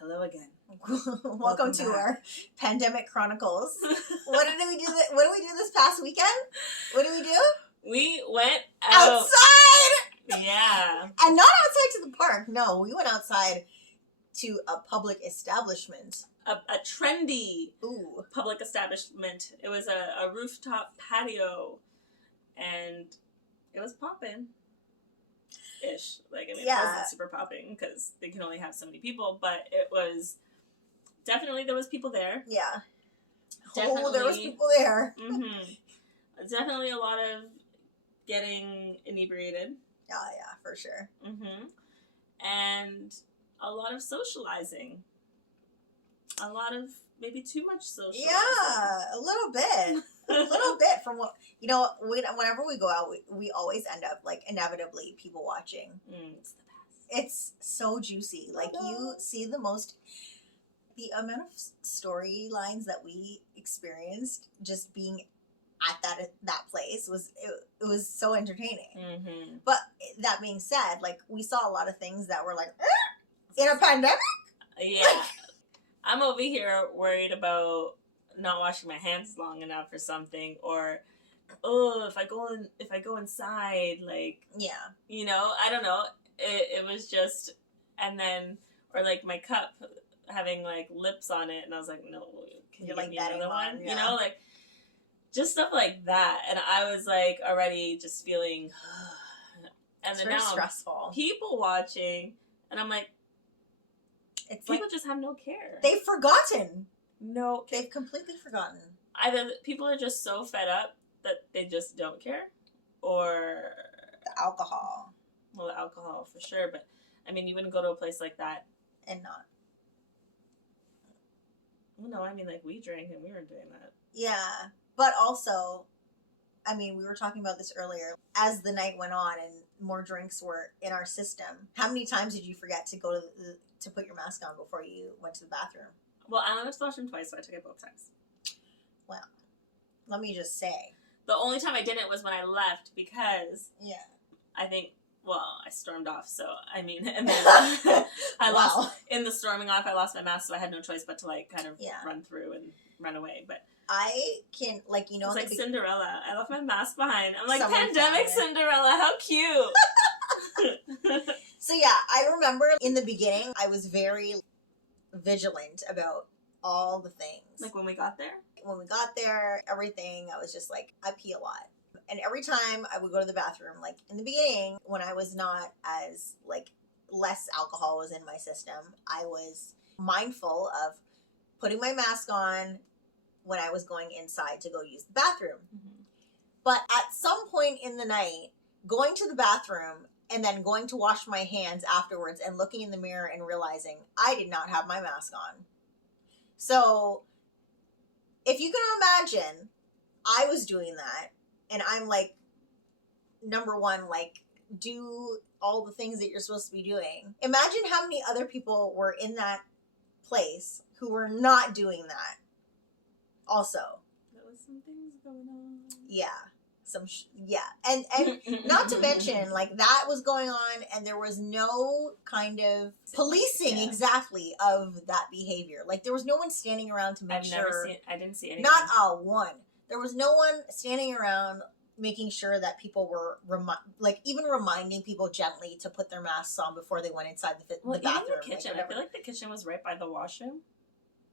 Hello again. Welcome to our pandemic chronicles. What did we do? What did we do this past weekend? What did we do? We went outside. Yeah. And not outside to the park. No, we went outside to a public establishment. A trendy Ooh. public establishment. It was a rooftop patio, and it was popping. Ish. Like, I mean, It wasn't super popping because they can only have so many people, but it was definitely, there was people there. Yeah. Definitely, there was people there. Mm-hmm. Definitely a lot of getting inebriated. Oh, yeah, for sure. Mm-hmm. And a lot of socializing. A lot of maybe too much socializing. Yeah, a little bit. A little bit from what, whenever we go out, we always end up, like, inevitably people watching. It's the best. It's so juicy. Like, you see the amount of storylines that we experienced just being at that place it was so entertaining. Mm-hmm. But that being said, like, we saw a lot of things that were like, in a pandemic? Yeah. I'm over here worried about not washing my hands long enough or something, or if I go inside, like, yeah, I don't know. It was just, and then, or like my cup having like lips on it, and I was like, no, can you give me another one? Yeah. Like just stuff like that, and I was like already just feeling, and it's then very now stressful. People watching, and I'm like, it's people like just have no care. They've forgotten. No, they've completely forgotten. Either people are just so fed up that they just don't care, or the alcohol. Well, the alcohol for sure, but I mean, you wouldn't go to a place like that and not. Well, no, I mean, like, we drank and we weren't doing that. Yeah, but also, I mean, we were talking about this earlier. As the night went on and more drinks were in our system, how many times did you forget to go to put your mask on before you went to the bathroom? Well, I went to the washroom twice, so I took it both times. Well, let me just say. The only time I didn't was when I left because I think, I stormed off, so, I mean, and then I lost, in the storming off, I lost my mask, so I had no choice but to, like, kind of run through and run away, but. I can, like, It's like Cinderella. I left my mask behind. I'm like, pandemic Cinderella, how cute! So, yeah, I remember in the beginning, I was very vigilant about all the things. Like when we got there? When we got there, everything, I was just like, I pee a lot. And every time I would go to the bathroom, like in the beginning, when I was not as, like, less alcohol was in my system, I was mindful of putting my mask on when I was going inside to go use the bathroom. Mm-hmm. But at some point in the night, going to the bathroom and then going to wash my hands afterwards and looking in the mirror and realizing I did not have my mask on. So if you can imagine, I was doing that and I'm like, number one, like, do all the things that you're supposed to be doing. Imagine how many other people were in that place who were not doing that. Also, there was some things going on. Yeah. And not to mention, like, that was going on and there was no kind of policing exactly of that behavior. Like, there was no one standing around to make sure. I didn't see anything. Not one. There was no one standing around making sure that people were even reminding people gently to put their masks on before they went inside the bathroom. Even the kitchen. I feel like the kitchen was right by the washroom,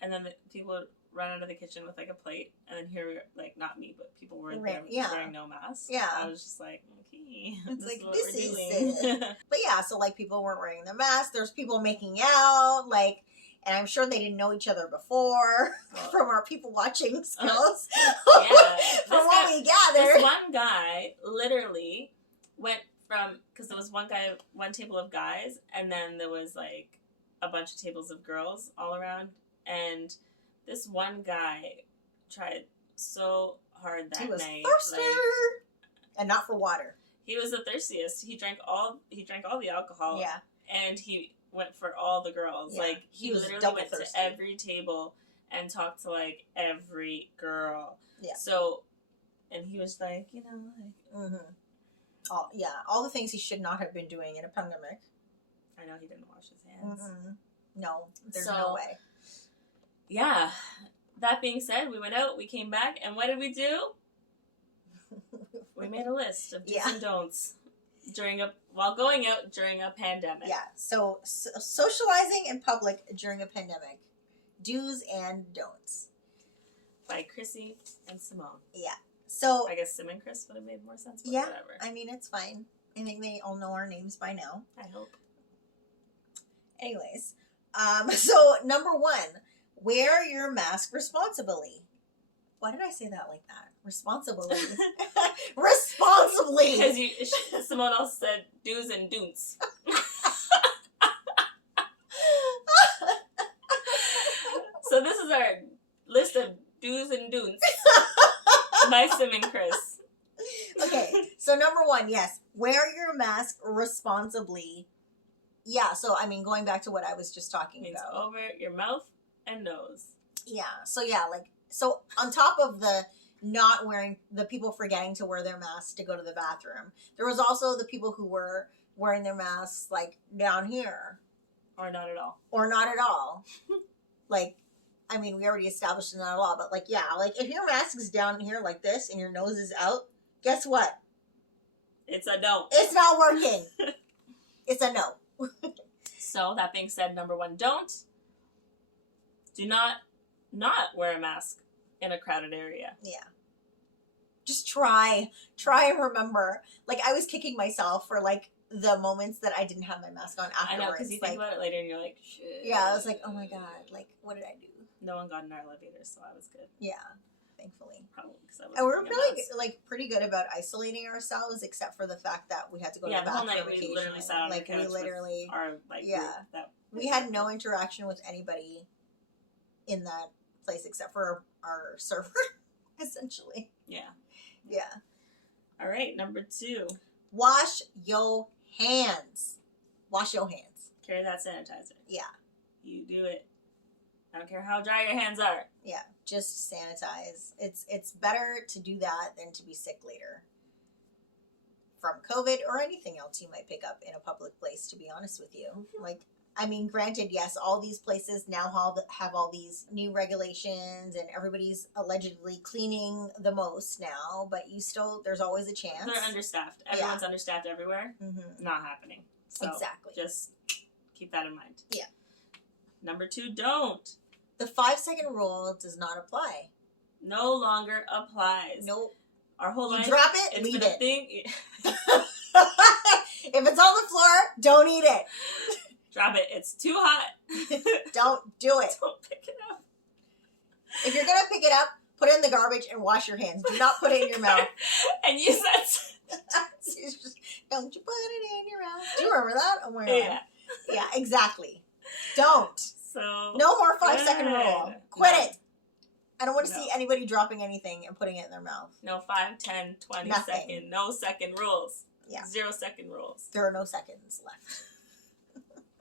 and then people would run out of the kitchen with like a plate, and then here, like, not me, but people were there wearing no masks. Yeah, I was just like, okay, it's this like, is what this we're is doing. But yeah, so, like, people weren't wearing their masks. There's people making out, like, and I'm sure they didn't know each other before from our people watching skills. From what we gathered. This one guy literally went from, because there was one table of guys, and then there was like a bunch of tables of girls all around, and this one guy tried so hard that night. He was thirsty, and not for water. He was the thirstiest. He drank all the alcohol. Yeah, and he went for all the girls. Yeah. Like, he literally went thirsty to every table and talked to, like, every girl. Yeah. So, and he was like, like. Mm-hmm. All the things he should not have been doing in a pandemic. I know he didn't wash his hands. Mm-hmm. No, there's no way. Yeah. That being said, we went out, we came back, and what did we do? We made a list of do's and don'ts while going out during a pandemic. Yeah. So socializing in public during a pandemic. Do's and don'ts. By Chrissy and Simone. Yeah. So I guess Sim and Cris would have made more sense, but whatever. I mean, it's fine. I think they all know our names by now. I hope. Anyways, so number 1, wear your mask responsibly. Why did I say that like that? Responsibly. Responsibly. Because Simone also said do's and don'ts. So this is our list of do's and don'ts by Sim and Cris. Okay, so number 1, yes, wear your mask responsibly. Yeah, so I mean, going back to what I was just talking about. Over your mouth and nose. Yeah, so on top of the not wearing, the people forgetting to wear their masks to go to the bathroom, there was also the people who were wearing their masks like down here. Or not at all. Or not at all. Like, I mean, we already established not at all, but like, yeah, like if your mask is down here like this and your nose is out, guess what? It's a no. It's not working. It's a no. So, that being said, number 1, don't. Do not wear a mask in a crowded area. Yeah. Just try and remember. Like, I was kicking myself for like the moments that I didn't have my mask on afterwards. I know, because you think about it later and you're like, shit. Yeah, I was like, oh my God, like, what did I do? No one got in our elevator, so I was good. Yeah, thankfully. Probably because I was. And we're really like pretty good about isolating ourselves, except for the fact that we had to go to the bathroom whole night we literally sat on the couch. We literally, our we had no interaction with anybody in that place except for our server, essentially. Yeah. Yeah. All right, number 2. Wash your hands. Wash your hands. Carry that sanitizer. Yeah. You do it. I don't care how dry your hands are. Yeah, just sanitize. It's better to do that than to be sick later from COVID or anything else you might pick up in a public place, to be honest with you. Mm-hmm. Like, I mean, granted, yes, all these places now have all these new regulations and everybody's allegedly cleaning the most now, but there's always a chance. They're understaffed. Everyone's understaffed everywhere. Mm-hmm. Not happening. So exactly. Just keep that in mind. Yeah. Number 2, don't. The 5-second rule does not apply. No longer applies. Nope. Our whole life. You drop it, leave it. Thing. If it's on the floor, don't eat it. Drop it. It's too hot. Don't do it. Don't pick it up. If you're going to pick it up, put it in the garbage and wash your hands. Do not put it in your mouth. And use that. Don't you put it in your mouth. Do you remember that? Oh my God. Yeah. Yeah, exactly. Don't. So. No more 5-second rule. Quit it. I don't want to see anybody dropping anything and putting it in their mouth. No 5, 10, 20 second. No second rules. Yeah. 0 second rules. There are no seconds left.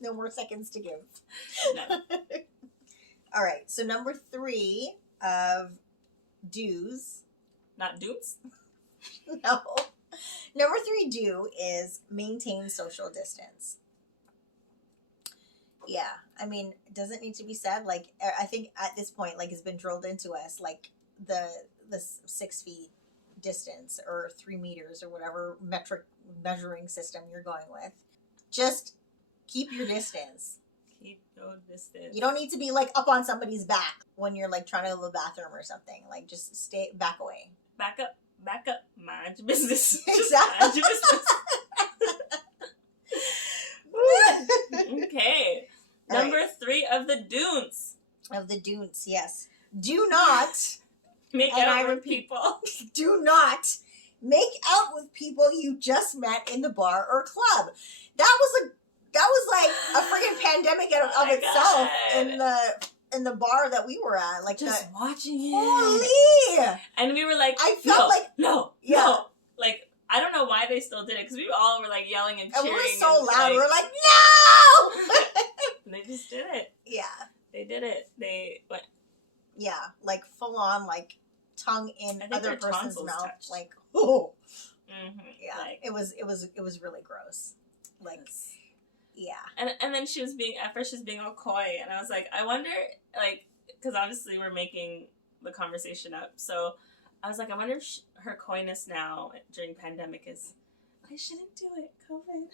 No more seconds to give. No. All right. So number 3 of do's. Not do's? No. Number 3 do is maintain social distance. Yeah. I mean, it doesn't need to be said. Like, I think at this point, like, it's been drilled into us, like, the 6 feet distance or 3 meters or whatever metric measuring system you're going with. Just keep your distance. Keep your distance. You don't need to be, like, up on somebody's back when you're, like, trying to go to the bathroom or something. Like, just back away. Back up. Mind your business. Exactly. Mind your business. Okay. Number 3 of the don'ts. Of the don'ts, yes. Do not make out with people. Do not make out with people you just met in the bar or club. That was like a freaking pandemic of itself in the bar that we were at. Like, just watching it. Holy! And we were like, I felt no. Like, I don't know why they still did it, because we all were like yelling and cheering. And we were so loud. Like, we were like, no! And they just did it. Yeah. They did it. They went. Yeah, like full on, like tongue in other person's mouth. Touched. Like, oh. Mm-hmm. Yeah. Like, it was really gross. Like, Yeah. And then she was being all coy, and I was like, I wonder, like, because obviously we're making the conversation up, so I was like, I wonder if her coyness now during pandemic is, I shouldn't do it, COVID.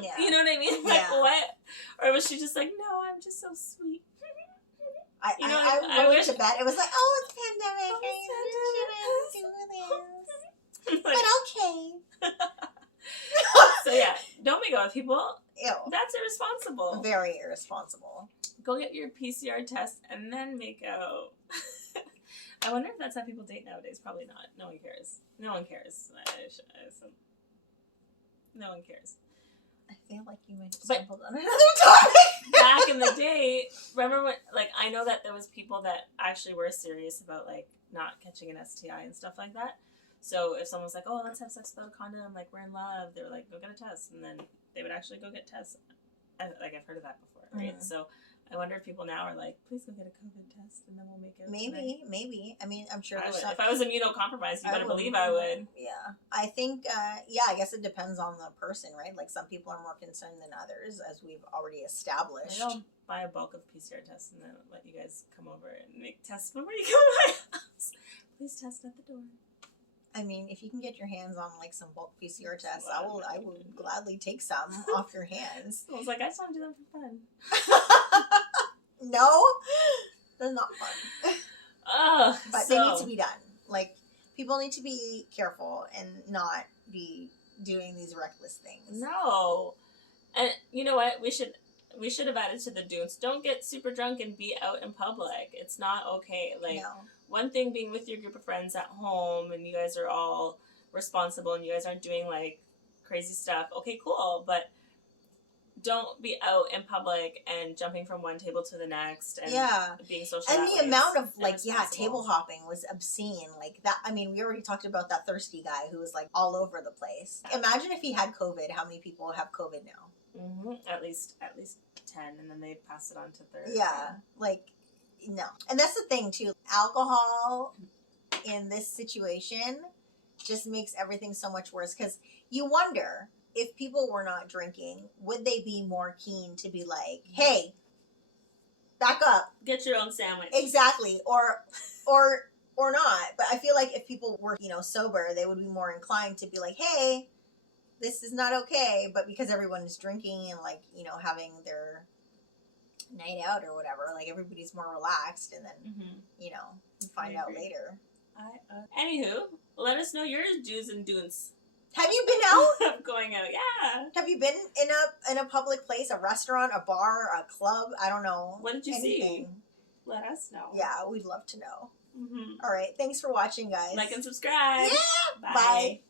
Yeah. You know what I mean? Like, what? Or was she just like, no, I'm just so sweet. I went to bed. It was like, oh, it's pandemic. I shouldn't do this. Like, but okay. So yeah, don't make out with people. Ew. That's irresponsible. Very irresponsible. Go get your PCR test and then make out. I wonder if that's how people date nowadays. Probably not. No one cares. No one cares. No one cares. I feel like you might have stumbled on another topic. Back in the day, remember when, like, I know that there was people that actually were serious about, like, not catching an STI and stuff like that. So if someone was like, oh, let's have sex without a condom, like, we're in love, they were like, go get a test. And then they would actually go get tests. I've heard of that before, right? Mm-hmm. So I wonder if people now are like, please go get a COVID test and then we'll make it. Maybe. I mean, I'm sure there's if I was immunocompromised, you better believe I would. Yeah. I think, I guess it depends on the person, right? Like, some people are more concerned than others, as we've already established. I'll buy a bulk of PCR tests and then let you guys come over and make tests whenever you come to my house. Please test at the door. I mean, if you can get your hands on, like, some bulk PCR tests, I will gladly take some off your hands. I was like, I just want to do them for fun. No, they're not fun. But they need to be done. Like, people need to be careful and not be doing these reckless things. No. And you know what? We should have added to the dudes. Don't get super drunk and be out in public. It's not okay. Like, no. One thing being with your group of friends at home and you guys are all responsible and you guys aren't doing, like, crazy stuff. Okay, cool. But don't be out in public and jumping from one table to the next and being social. And the amount of, like, table hopping was obscene. Like, that, I mean, we already talked about that thirsty guy who was, like, all over the place. Imagine if he had COVID, how many people have COVID now? Mm-hmm. At least 10, and then they pass it on to 30. Yeah, like, no. And that's the thing, too. Alcohol in this situation just makes everything so much worse, because you wonder, if people were not drinking, would they be more keen to be like, hey, back up. Get your own sandwich. Exactly. Or not. But I feel like if people were, sober, they would be more inclined to be like, hey, this is not okay. But because everyone is drinking and, like, having their night out or whatever, like, everybody's more relaxed, and then, you find out later. Anywho, let us know your do's and don'ts. Have you been out? I'm going out, yeah. Have you been in a public place, a restaurant, a bar, a club? I don't know. What did you see? Let us know. Yeah, we'd love to know. Mm-hmm. All right. Thanks for watching, guys. Like and subscribe. Yeah. Bye.